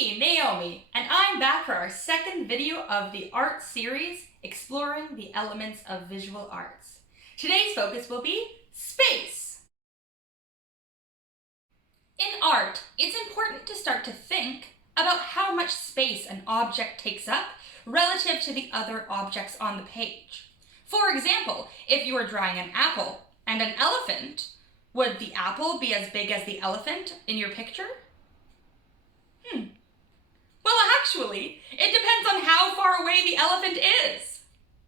me, Naomi, and I'm back for our second video of the art series, exploring the elements of visual arts. Today's focus will be space. In art, it's important to start to think about how much space an object takes up relative to the other objects on the page. For example, if you were drawing an apple and an elephant, would the apple be as big as the elephant in your picture? Well, actually, it depends on how far away the elephant is.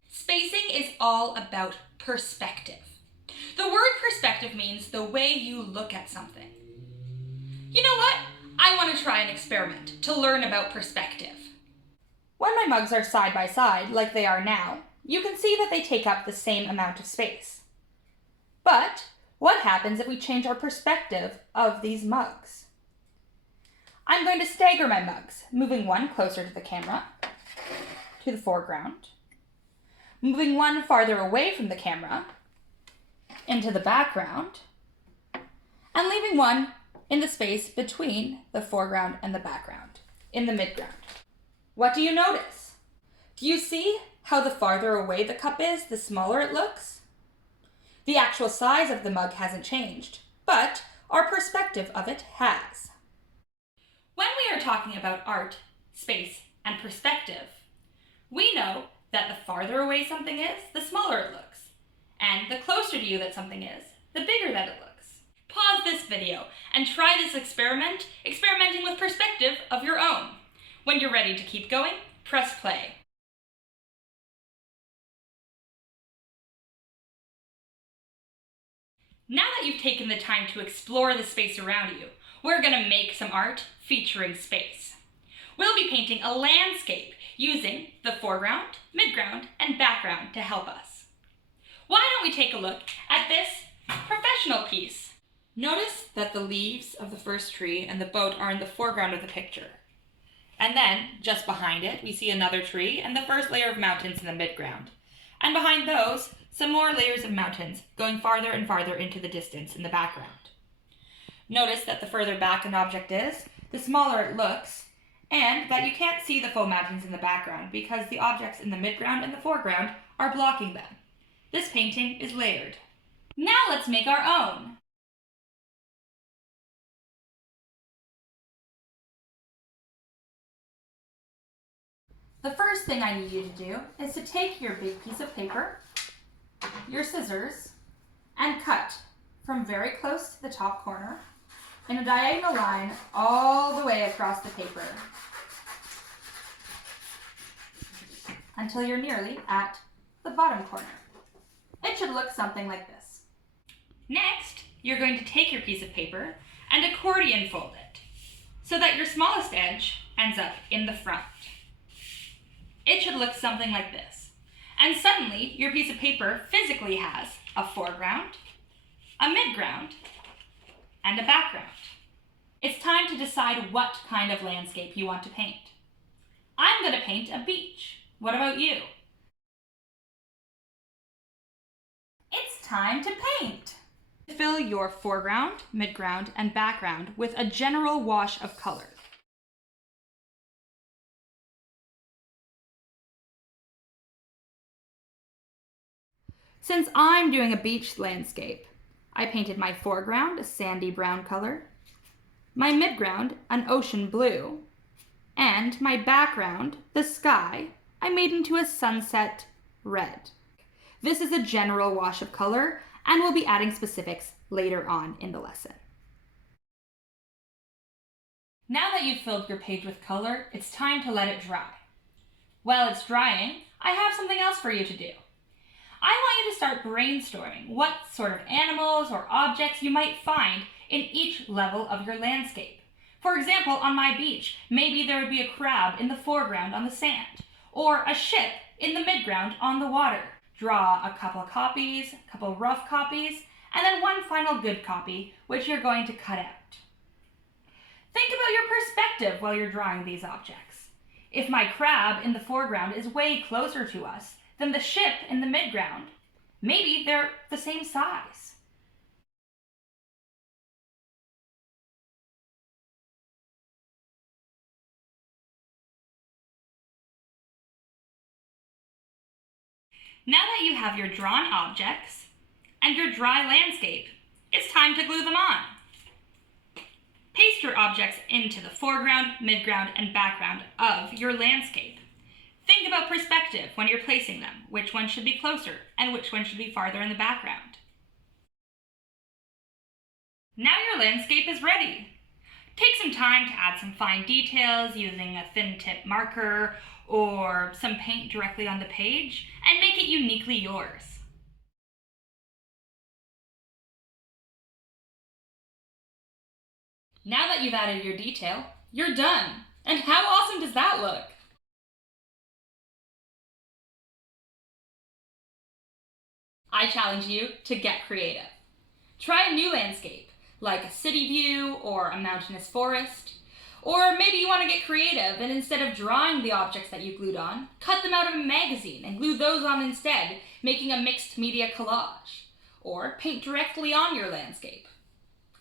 Spacing is all about perspective. The word perspective means the way you look at something. You know what? I want to try an experiment to learn about perspective. When my mugs are side by side, like they are now, you can see that they take up the same amount of space. But what happens if we change our perspective of these mugs? I'm going to stagger my mugs, moving one closer to the camera, to the foreground, moving one farther away from the camera, into the background, and leaving one in the space between the foreground and the background, in the midground. What do you notice? Do you see how the farther away the cup is, the smaller it looks? The actual size of the mug hasn't changed, but our perspective of it has. When we are talking about art, space, and perspective, we know that the farther away something is, the smaller it looks. And the closer to you that something is, the bigger that it looks. Pause this video and try this experiment, experimenting with perspective of your own. When you're ready to keep going, press play. Now that you've taken the time to explore the space around you, we're going to make some art featuring space. We'll be painting a landscape using the foreground, midground, and background to help us. Why don't we take a look at this professional piece? Notice that the leaves of the first tree and the boat are in the foreground of the picture. And then, just behind it, we see another tree and the first layer of mountains in the midground. And behind those, some more layers of mountains going farther and farther into the distance in the background. Notice that the further back an object is, the smaller it looks, and that you can't see the faux mountains in the background because the objects in the midground and the foreground are blocking them. This painting is layered. Now let's make our own. The first thing I need you to do is to take your big piece of paper, your scissors, and cut from very close to the top corner in a diagonal line all the way across the paper until you're nearly at the bottom corner. It should look something like this. Next, you're going to take your piece of paper and accordion fold it so that your smallest edge ends up in the front. It should look something like this. And suddenly, your piece of paper physically has a foreground, a midground, and a background. It's time to decide what kind of landscape you want to paint. I'm going to paint a beach. What about you? It's time to paint! Fill your foreground, midground, and background with a general wash of color. Since I'm doing a beach landscape, I painted my foreground a sandy brown color, my midground an ocean blue, and my background, the sky, I made into a sunset red. This is a general wash of color, and we'll be adding specifics later on in the lesson. Now that you've filled your page with color, it's time to let it dry. While it's drying, I have something else for you to do. I want you to start brainstorming what sort of animals or objects you might find in each level of your landscape. For example, on my beach, maybe there would be a crab in the foreground on the sand, or a ship in the midground on the water. Draw a couple copies, a couple rough copies, and then one final good copy, which you're going to cut out. Think about your perspective while you're drawing these objects. If my crab in the foreground is way closer to us than the ship in the midground, maybe they're the same size. Now that you have your drawn objects and your dry landscape, it's time to glue them on. Paste your objects into the foreground, midground, and background of your landscape. Think about perspective when you're placing them. Which one should be closer and which one should be farther in the background? Now your landscape is ready. Take some time to add some fine details using a thin tip marker or some paint directly on the page and make it uniquely yours. Now that you've added your detail, you're done. And how awesome does that look? I challenge you to get creative. Try a new landscape, like a city view or a mountainous forest. Or maybe you want to get creative and instead of drawing the objects that you glued on, cut them out of a magazine and glue those on instead, making a mixed media collage. Or paint directly on your landscape.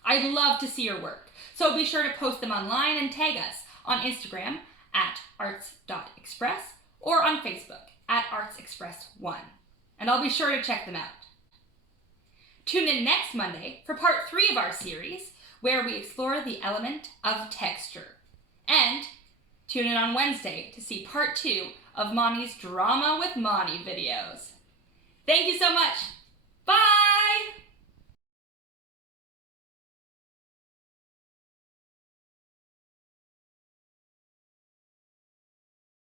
I'd love to see your work, so be sure to post them online and tag us on Instagram at arts.express or on Facebook at artsexpress1. And I'll be sure to check them out. Tune in next Monday for part 3 of our series, where we explore the element of texture. And tune in on Wednesday to see part 2 of Monty's Drama with Monty videos. Thank you so much. Bye!